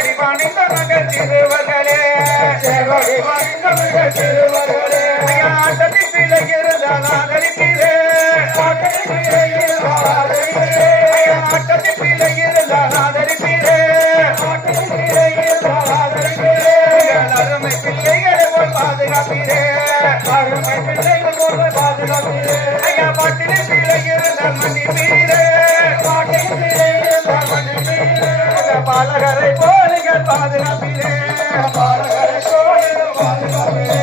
செங்கொடி பணிந்த மகள் சிறுவர்களே செங்கொடி பணிந்த மகள் சிறுவர்களே ஆட்டதி பிழைகிறதா நான் அளிக்கிறேன் ஆட்டதி பிழைகிறதா ஆட்டதி பிழைகிறதா நான் அளிக்கிறேன் ஆட்டதி பிழைகிறதா நான் அளிக்கிறேன் அருமை பிள்ளைகளை போல் பாதுகாக்கிறேன் அருமை பிள்ளைகள் போல் பாதுகாக்கிறேன் ஐயா பாட்டிலே பிழைகிறதா மணி மீறே பாட்டிலே பிழைகிறதா மணி மீறே பாலகரை போல் பாதுகாப்பிலே பாதுகாப்பிலே